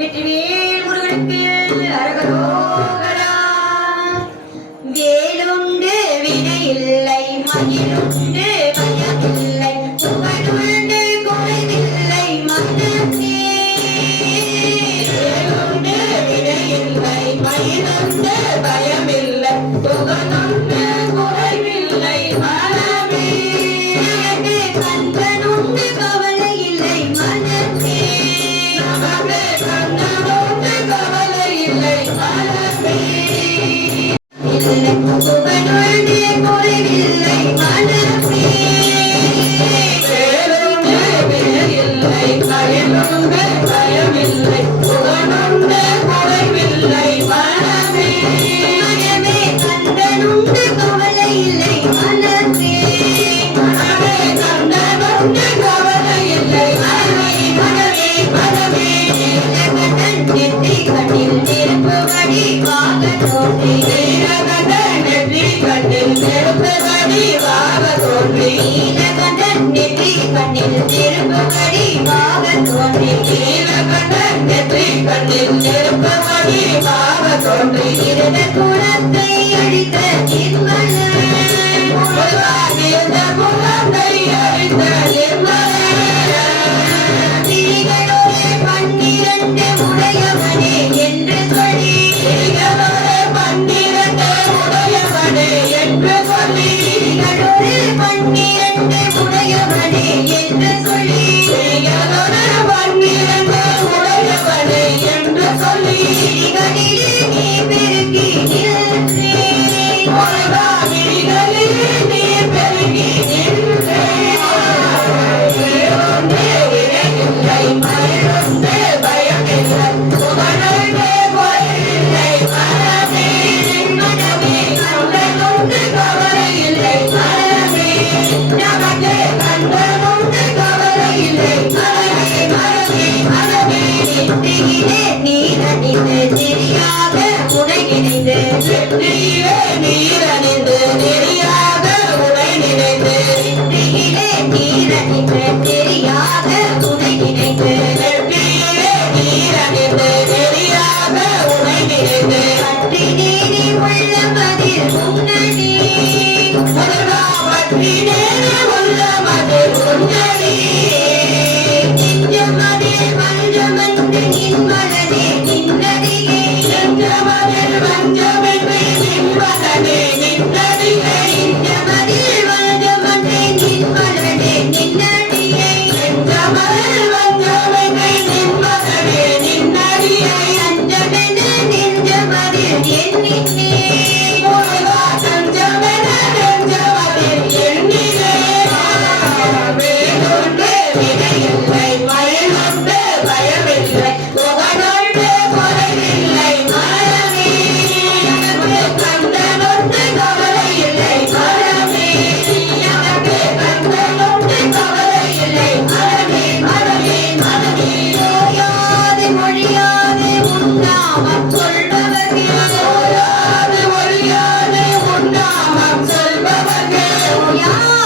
வெற்றிவேல் முருகனுக்கு அரகரோகரா. வேலுண்டு வினையில்லை மயிலுண்டு Thank you. கண்ணுக்கடி பாவ தோன்றி நீல கண்ட நெற்றி கண்ணில் நெருப்பமணி பாவ தோன்றி இருந்த குணத்தை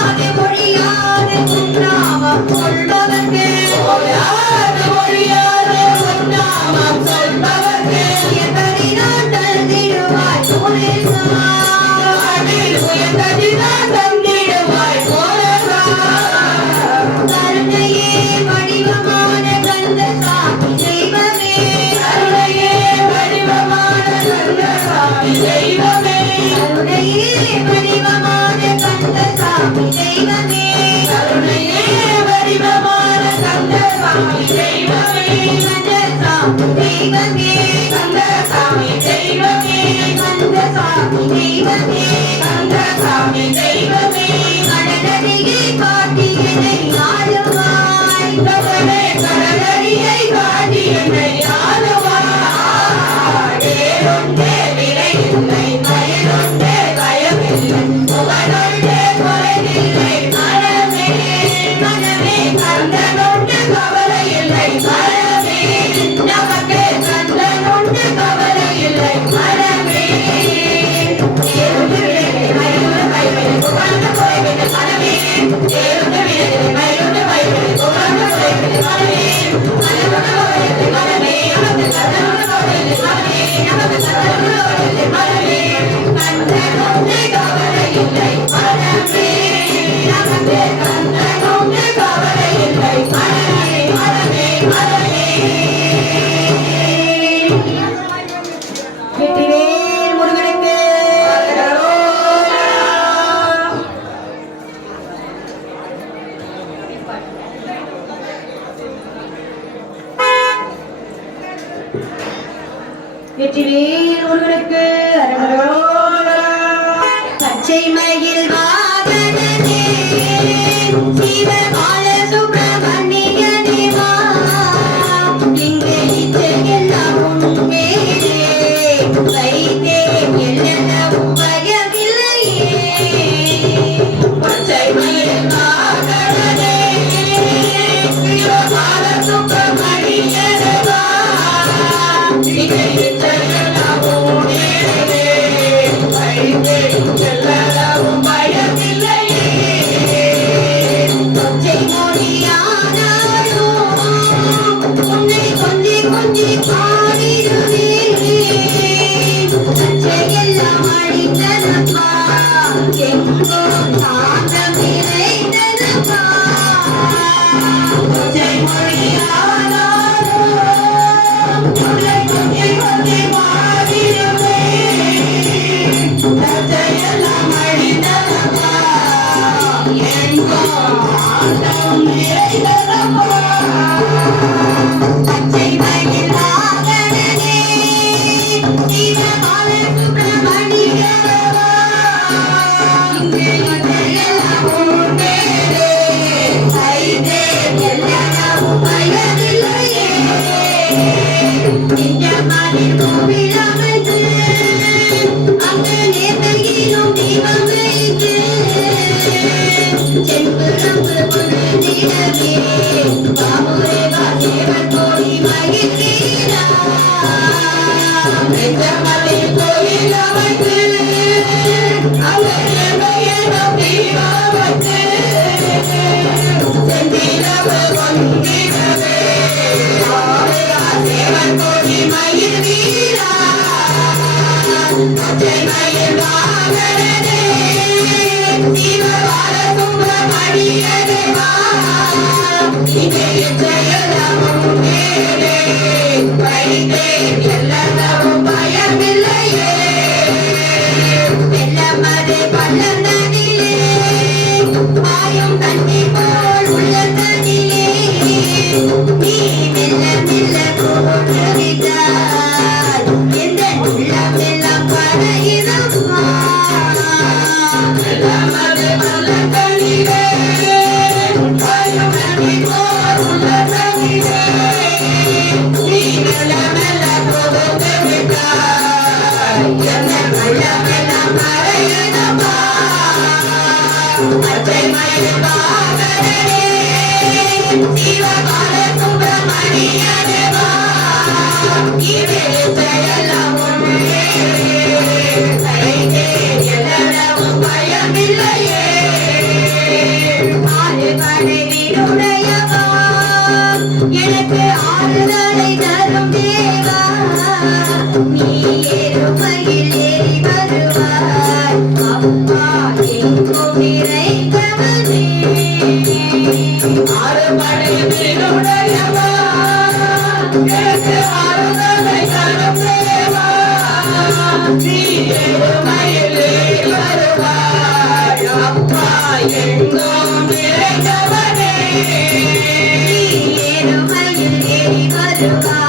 Hallelujah. தெய்வமே கந்த சாமி தெய்வமே கந்த சாமி தெய்வமே Thank you. வெற்றிவேல் ஒருவனுக்கு பச்சை மயில் வாகனே Sivapala சுப்ர Viva la Yeah. மதுபா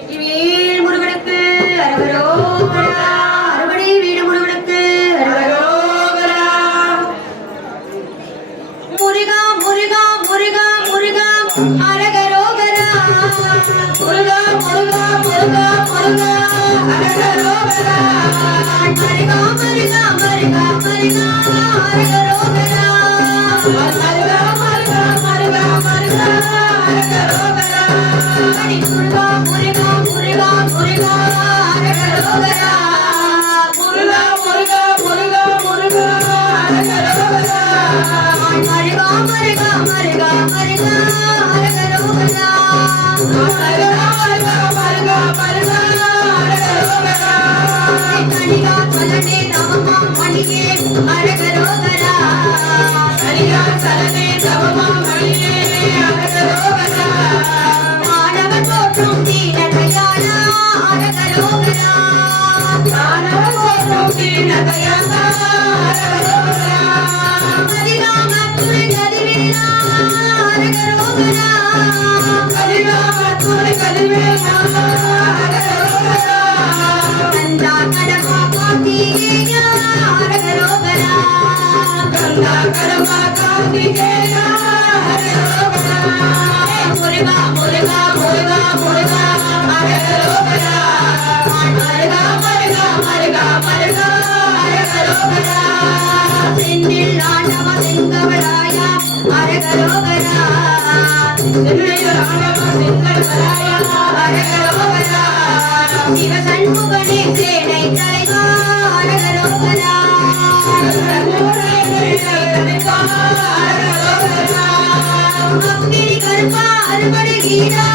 Vetrivel முருகனுக்கு அரவரோகரா அறுபடை வீடு முருகனுக்கு அரவரோகரா முருகா முருகா முருகா முருகா அரகரோகரா முருகா முருகா முருகா முருகா அரகரோகரா மருகா மருகா மருகா மருகா அரகரோகரா Mira.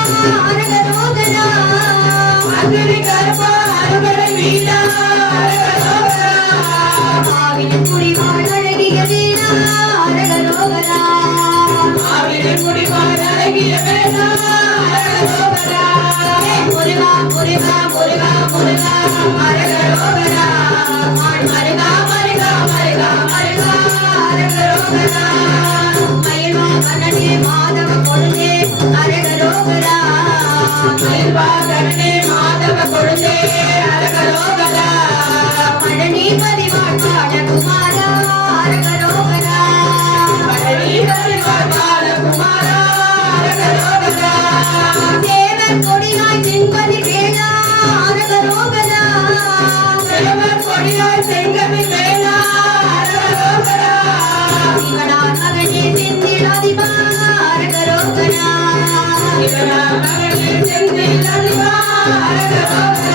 Thank you.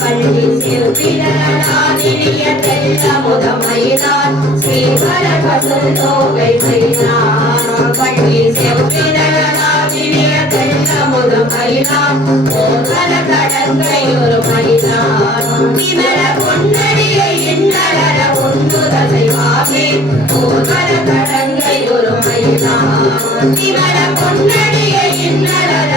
பள்ளி பசுந்தோகை தெல்லமோ பள்ளி செவ்விடலாதினிய தெல்ல முதமயிலான் சீவர மயிலான் பள்ளி கடற்கை ஒரு விமல பொன்னடியை இன்னலர கடற்கை ஒரு விமல பொன்னடியை இன்னலர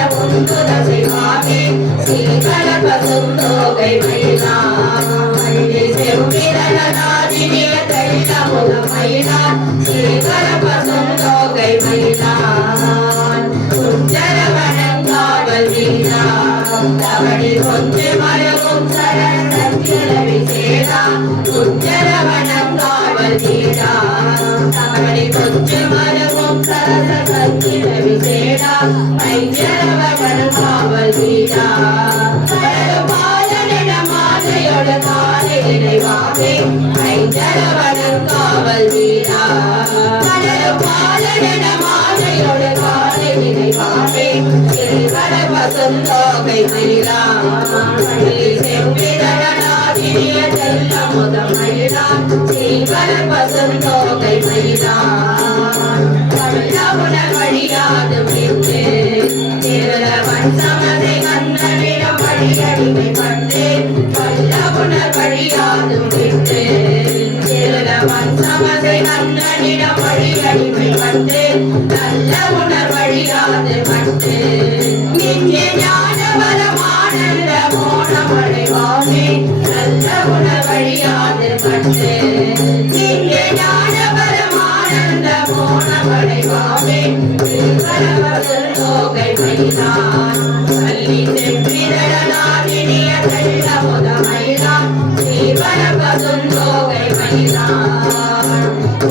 முதமயிலான் சீகர பசுந்தோகை மயிலான் குஞ்சர வனங்காவல் வீரா தவடி கொஞ்சு மரமும் தவடி கொஞ்சு மரமும் பாலனிட மாலையோட காலை நினைவாகே ஐஞ்சர வனங்காவல் வீரா பாலனிட மாலையோட காலை நினைவாவே சிறுவர பசுந்தோகை மயிலா பள்ளி செல்ல முத மயிலா சிறுவர மயிலா தமிழவுன வழியாது மீட்டு திருல வன்சமதை வன்சமதை நந்தனிடம் வழியடிமை பட்டு நல்ல உணர் பட்டு நல்ல உணர் வழியாது பட்டு நித்திய ஆனந்த பரமானந்த மோனமடைவானே திருவரவசல் லோகை மயிலான் பள்ளி செவ்விதழனாதினிய தெல்ல முத மயிலான் ஸ்ரீவரபசும் லோகை மயிலான்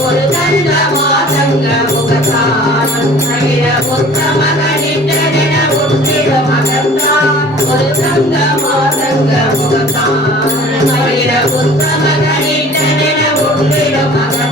ஒரு தந்த மாதங்க முகத்தான் தவிர புத்த மகனிட்டன உற்றிட மகந்தான் ஒரு தங்க மாதங்க முகத்தான் தவிர புத்த மகனிட்டன உற்றிட மகன்